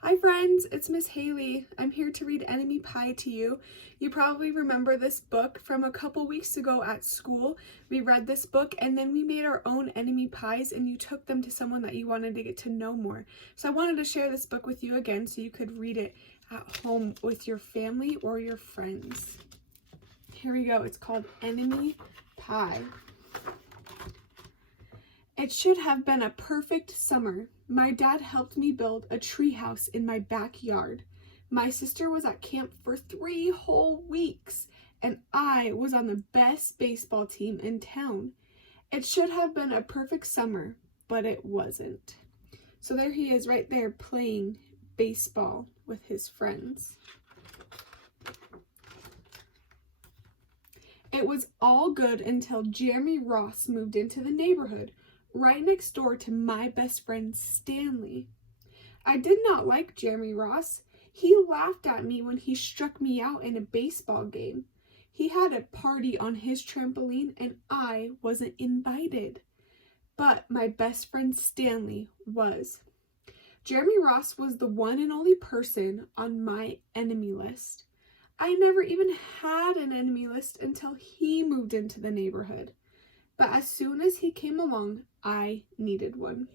Hi friends, it's Miss Haley. I'm here to read Enemy Pie to you. You probably remember this book from a couple weeks ago at school. We read this book and then we made our own enemy pies and you took them to someone that you wanted to get to know more. So I wanted to share this book with you again so you could read it at home with your family or your friends. Here we go. It's called Enemy Pie. It should have been a perfect summer. My dad helped me build a treehouse in my backyard. My sister was at camp for 3 whole weeks, and I was on the best baseball team in town. It should have been a perfect summer, but it wasn't. So there he is right there playing baseball with his friends. It was all good until Jeremy Ross moved into the neighborhood, right next door to my best friend Stanley. I did not like Jeremy Ross. He laughed at me when he struck me out in a baseball game. He had a party on his trampoline and I wasn't invited. But my best friend Stanley was. Jeremy Ross was the one and only person on my enemy list. I never even had an enemy list until he moved into the neighborhood. But as soon as he came along, I needed one.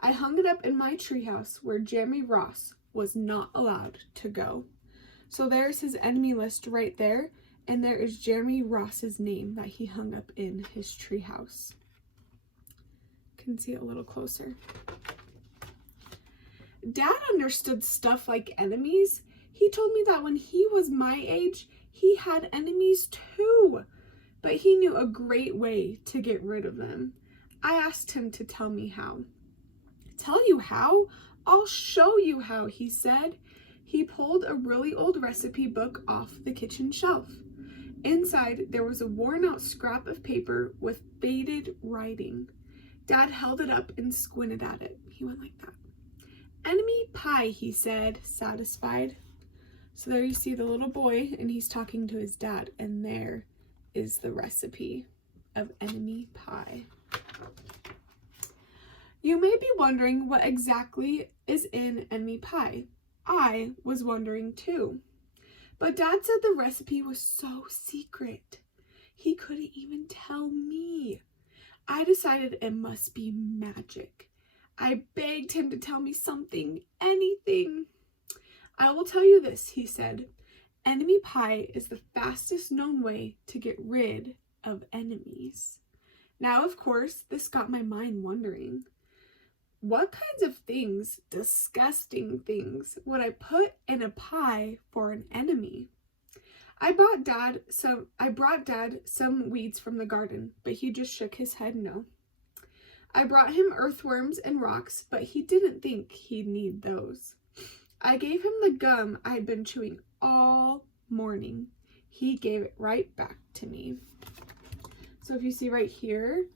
I hung it up in my treehouse where Jeremy Ross was not allowed to go. So there's his enemy list right there, and there is Jeremy Ross's name that he hung up in his treehouse. You can see it a little closer. Dad understood stuff like enemies. He told me that when he was my age, he had enemies too. But he knew a great way to get rid of them. I asked him to tell me how. Tell you how? I'll show you how, he said. He pulled a really old recipe book off the kitchen shelf. Inside, there was a worn-out scrap of paper with faded writing. Dad held it up and squinted at it. He went like that. Enemy pie, he said, satisfied. So there you see the little boy, and he's talking to his dad, and there is the recipe of enemy pie. You may be wondering what exactly is in enemy pie. I was wondering too. But Dad said the recipe was so secret. He couldn't even tell me. I decided it must be magic. I begged him to tell me something, anything. I will tell you this, he said. Enemy pie is the fastest known way to get rid of enemies. Now, of course, this got my mind wondering, what kinds of things, disgusting things, would I put in a pie for an enemy? I brought Dad some weeds from the garden, but he just shook his head no. I brought him earthworms and rocks, but he didn't think he'd need those. I gave him the gum I had been chewing all morning. He gave it right back to me. So if you see right here,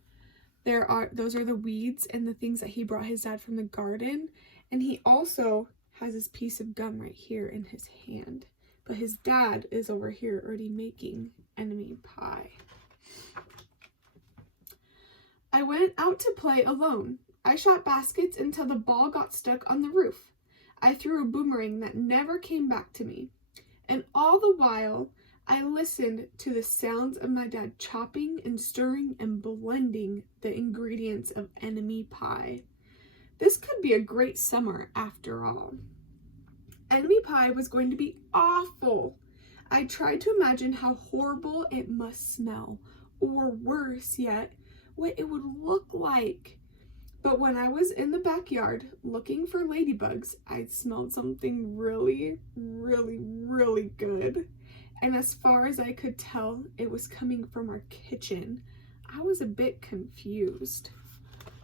those are the weeds and the things that he brought his dad from the garden. And he also has this piece of gum right here in his hand. But his dad is over here already making enemy pie. I went out to play alone. I shot baskets until the ball got stuck on the roof. I threw a boomerang that never came back to me. And all the while, I listened to the sounds of my dad chopping and stirring and blending the ingredients of enemy pie. This could be a great summer after all. Enemy pie was going to be awful. I tried to imagine how horrible it must smell, or worse yet, what it would look like. But when I was in the backyard looking for ladybugs, I smelled something really, really, really good. And as far as I could tell, it was coming from our kitchen. I was a bit confused.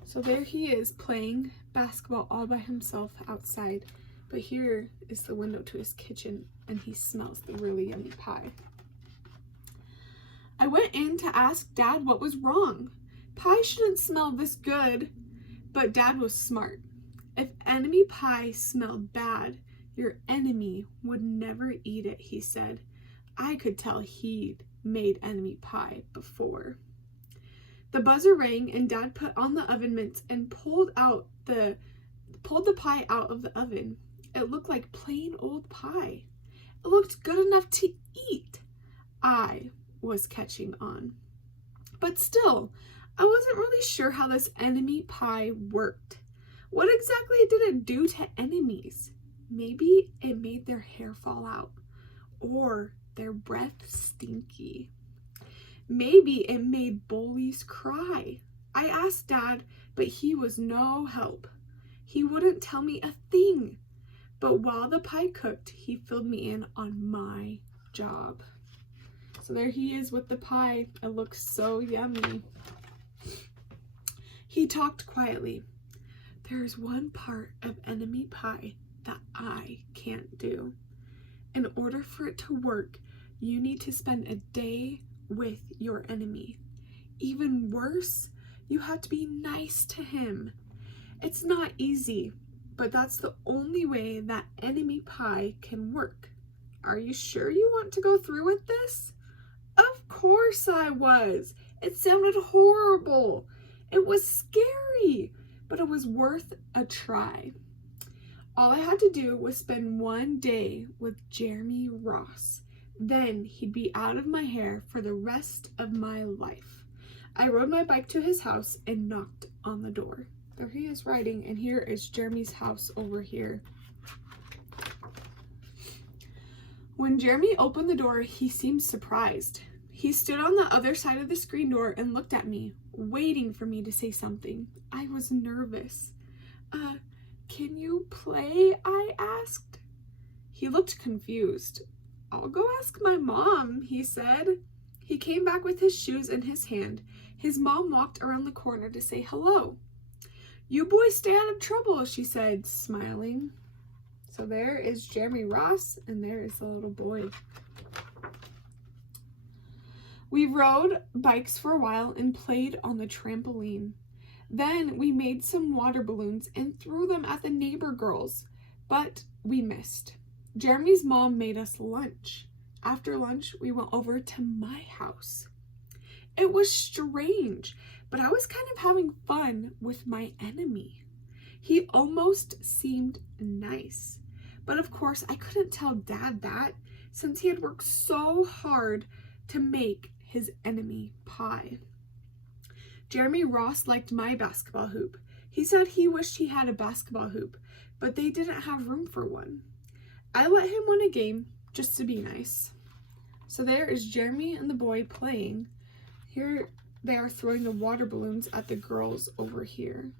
So there he is playing basketball all by himself outside. But here is the window to his kitchen, and he smells the really yummy pie. I went in to ask Dad what was wrong. Pie shouldn't smell this good. But Dad was smart. If enemy pie smelled bad, your enemy would never eat it, he said. I could tell he'd made enemy pie before. The buzzer rang and Dad put on the oven mitts and pulled the pie out of the oven. It looked like plain old pie. It looked good enough to eat. I was catching on. But still, I wasn't really sure how this enemy pie worked. What exactly did it do to enemies? Maybe it made their hair fall out, or their breath stinky. Maybe it made bullies cry. I asked Dad, but he was no help. He wouldn't tell me a thing. But while the pie cooked, he filled me in on my job. So there he is with the pie. It looks so yummy. He talked quietly. There's one part of enemy pie that I can't do. In order for it to work, you need to spend a day with your enemy. Even worse, you have to be nice to him. It's not easy, but that's the only way that enemy pie can work. Are you sure you want to go through with this? Of course I was. It sounded horrible. It was scary, but it was worth a try. All I had to do was spend one day with Jeremy Ross. Then he'd be out of my hair for the rest of my life. I rode my bike to his house and knocked on the door. There he is riding, and here is Jeremy's house over here. When Jeremy opened the door, he seemed surprised. He stood on the other side of the screen door and looked at me, waiting for me to say something. I was nervous. Can you play? I asked. He looked confused. I'll go ask my mom, he said. He came back with his shoes in his hand. His mom walked around the corner to say hello. You boys stay out of trouble, she said, smiling. So there is Jeremy Ross, and there is the little boy. We rode bikes for a while and played on the trampoline. Then we made some water balloons and threw them at the neighbor girls, but we missed. Jeremy's mom made us lunch. After lunch, we went over to my house. It was strange, but I was kind of having fun with my enemy. He almost seemed nice, but of course I couldn't tell Dad that since he had worked so hard to make his enemy pie. Jeremy Ross liked my basketball hoop. He said he wished he had a basketball hoop, but they didn't have room for one. I let him win a game just to be nice. So there is Jeremy and the boy playing. Here they are throwing the water balloons at the girls over here.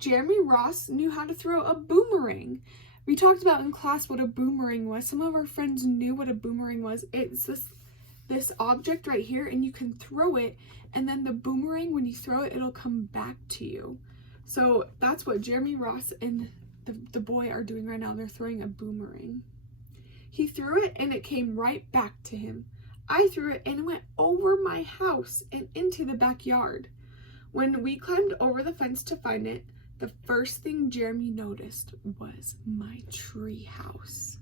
Jeremy Ross knew how to throw a boomerang. We talked about in class what a boomerang was. Some of our friends knew what a boomerang was. It's this object right here, and you can throw it, and then the boomerang, when you throw it, it'll come back to you. So that's what Jeremy Ross and the boy are doing right now. They're throwing a boomerang. He threw it and it came right back to him. I threw it and it went over my house and into the backyard. When we climbed over the fence to find it, the first thing Jeremy noticed was my tree house.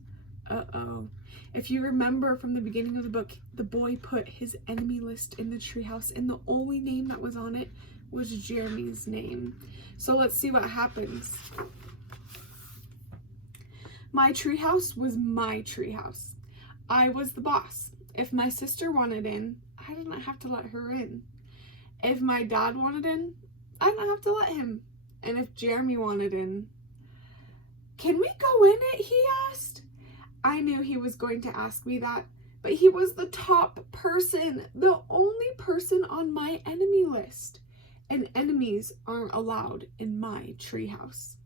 Uh-oh. If you remember from the beginning of the book, the boy put his enemy list in the treehouse, and the only name that was on it was Jeremy's name. So let's see what happens. My treehouse was my treehouse. I was the boss. If my sister wanted in, I didn't have to let her in. If my dad wanted in, I didn't have to let him. And if Jeremy wanted in, can we go in it? He asked. I knew he was going to ask me that, but he was the top person, the only person on my enemy list, and enemies aren't allowed in my treehouse.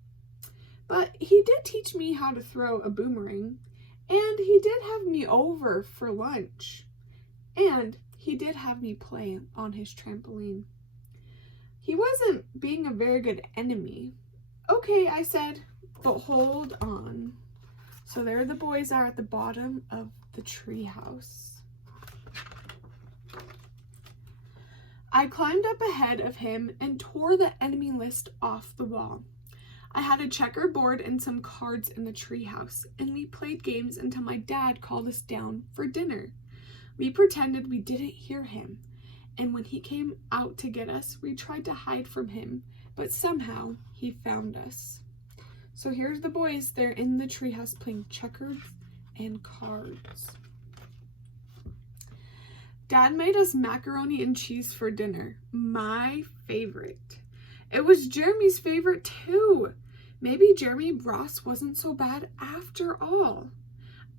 But he did teach me how to throw a boomerang, and he did have me over for lunch, and he did have me play on his trampoline. He wasn't being a very good enemy. Okay, I said, but hold on. So there the boys are at the bottom of the treehouse. I climbed up ahead of him and tore the enemy list off the wall. I had a checkerboard and some cards in the treehouse, and we played games until my dad called us down for dinner. We pretended we didn't hear him, and when he came out to get us, we tried to hide from him, but somehow he found us. So here's the boys. They're in the treehouse playing checkers and cards. Dad made us macaroni and cheese for dinner. My favorite. It was Jeremy's favorite too. Maybe Jeremy Ross wasn't so bad after all.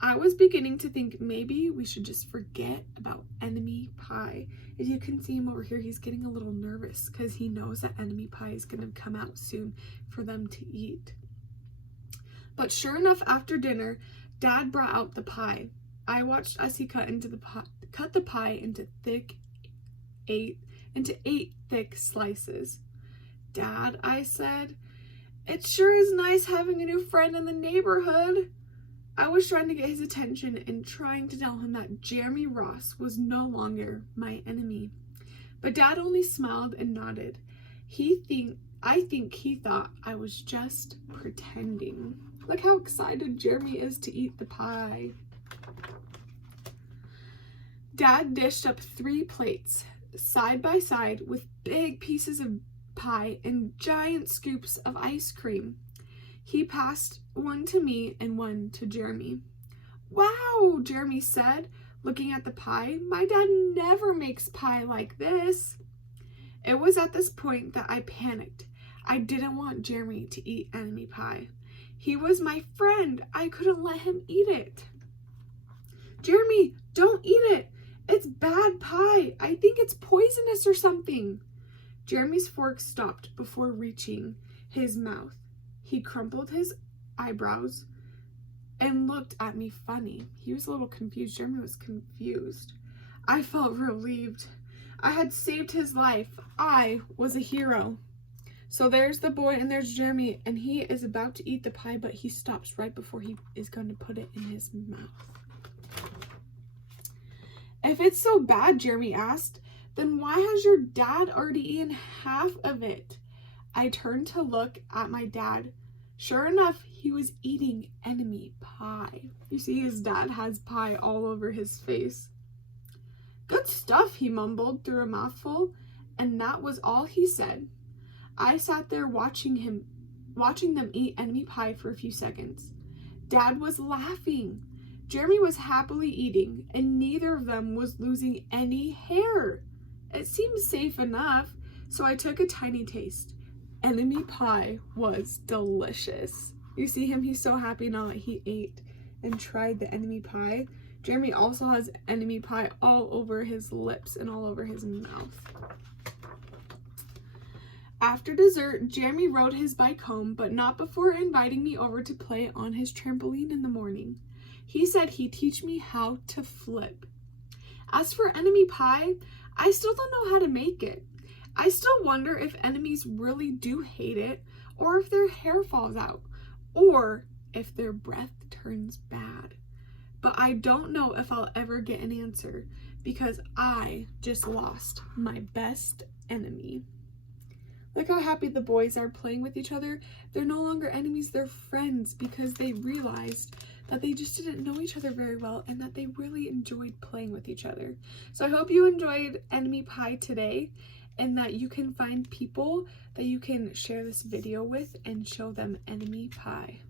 I was beginning to think maybe we should just forget about enemy pie. As you can see him over here, he's getting a little nervous because he knows that enemy pie is going to come out soon for them to eat. But sure enough, after dinner, Dad brought out the pie. I watched as he cut the pie into eight thick slices. Dad, I said, it sure is nice having a new friend in the neighborhood. I was trying to get his attention and trying to tell him that Jeremy Ross was no longer my enemy. But Dad only smiled and nodded. I think he thought I was just pretending. Look how excited Jeremy is to eat the pie. Dad dished up 3 plates, side by side, with big pieces of pie and giant scoops of ice cream. He passed one to me and one to Jeremy. Wow, Jeremy said, looking at the pie. My dad never makes pie like this. It was at this point that I panicked. I didn't want Jeremy to eat enemy pie. He was my friend. I couldn't let him eat it. Jeremy, don't eat it. It's bad pie. I think it's poisonous or something. Jeremy's fork stopped before reaching his mouth. He crumpled his eyebrows and looked at me funny. He was a little confused. Jeremy was confused. I felt relieved. I had saved his life. I was a hero. So there's the boy and there's Jeremy, and he is about to eat the pie, but he stops right before he is going to put it in his mouth. If it's so bad, Jeremy asked, then why has your dad already eaten half of it? I turned to look at my dad. Sure enough, he was eating enemy pie. You see, his dad has pie all over his face. Good stuff, he mumbled through a mouthful, and that was all he said. I sat there watching them eat enemy pie for a few seconds. Dad was laughing. Jeremy was happily eating, and neither of them was losing any hair. It seemed safe enough, so I took a tiny taste. Enemy pie was delicious. You see him, he's so happy now that he ate and tried the enemy pie. Jeremy also has enemy pie all over his lips and all over his mouth. After dessert, Jeremy rode his bike home, but not before inviting me over to play on his trampoline in the morning. He said he'd teach me how to flip. As for enemy pie, I still don't know how to make it. I still wonder if enemies really do hate it, or if their hair falls out, or if their breath turns bad. But I don't know if I'll ever get an answer, because I just lost my best enemy. Look how happy the boys are playing with each other. They're no longer enemies, they're friends, because they realized that they just didn't know each other very well and that they really enjoyed playing with each other. So I hope you enjoyed enemy pie today, and that you can find people that you can share this video with and show them enemy pie.